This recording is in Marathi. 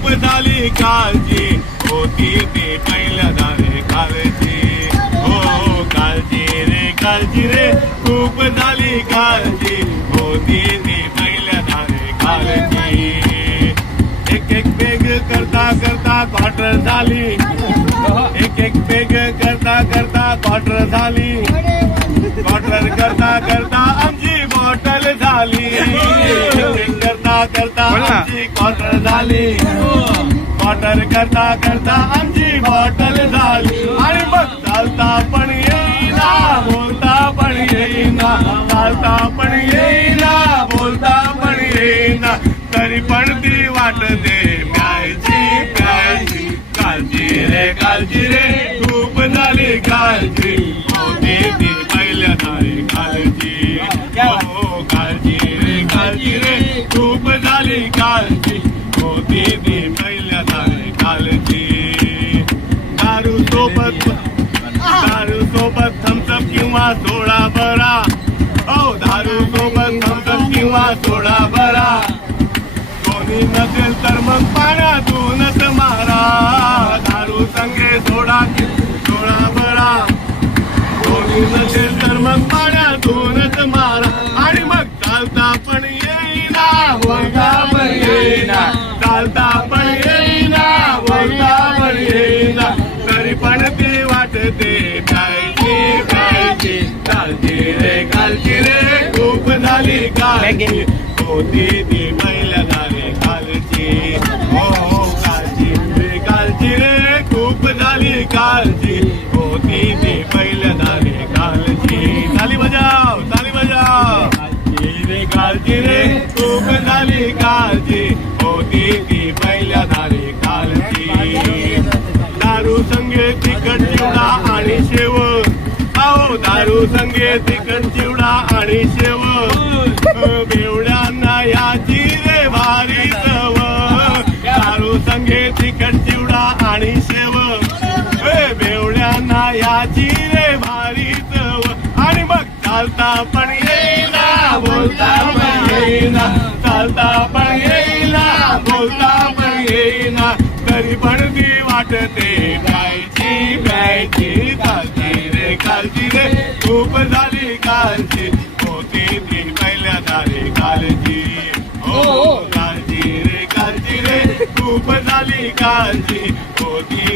खूप झाली काळजी होती ती पहिल्या दारे काळजी. हो काळजी रे खूप झाली काळजी होती ती पहिल्या दारे काळजी. एक एक पेग करता करता क्वार्टर झाली. एक एक पेग करता करता क्वार्टर झाली. क्वार्टर करता करता आमची बॉटल झाली. एक करता करता आमची क्वार्टर झाली. क्वार्टर करता करता आमची बॉटल झाली. आणि मग चालता पण येईना बोलता पण येईना. चालता पण येईना बोलता पण येईना. तरी पण ती वाटते प्यायची प्यायची. काळजी रे खूप झाली काळजी होती ती पहिल्या दारे काळजी. हो काळजी रे खूप झाली काळजी होती ती पहिल्या दारे काळजी. दारू सोबत थम्सअप किंवा सोडा बरा. हो दारू सोबत थम्सअप किंवा सोडा बरा. कोणी नसेल तर मग पाण्यातूनच मारा. दारू संगे सोडा बरा. कोणी नसेल तर मग पाण्यातूनच मारा. आणि मग चालता पण येईना बोलता पण येईना. चालता पण येईना बोलता पण येईना. तरी पण ती वाटते प्यायची प्यायची. काळजी रे खूप झाली काळजी होती ती पहिल्या दारे काळजी. हो काळजी रे खूप झाली काळजी होती ती पहिल्या दारे काळजी. ताली बजाव काळजी रे खूप झाली काळजी होती ती पहिल्या दारे काळजी. दारू संगे तिखट चिवडा आणि शेव. अहो दारू संगे तिखट चिवडा आणि शेव. बेवड्यांना याची रे भारी चव. दारू संगे तिखट चिवडा आणि शेव. बेवड्यांना याची रे भारी चव. आणि मग चालता पण येईना बोलता पण येईना. चालता पण येईना बोलता पण येईना. तरी पण ती वाटते प्यायची प्यायची. काळजी रे खूप झाली काळजी होती ती पहिल्या दारे काळजी. हो काळजी रे खूप झाली काळजी होती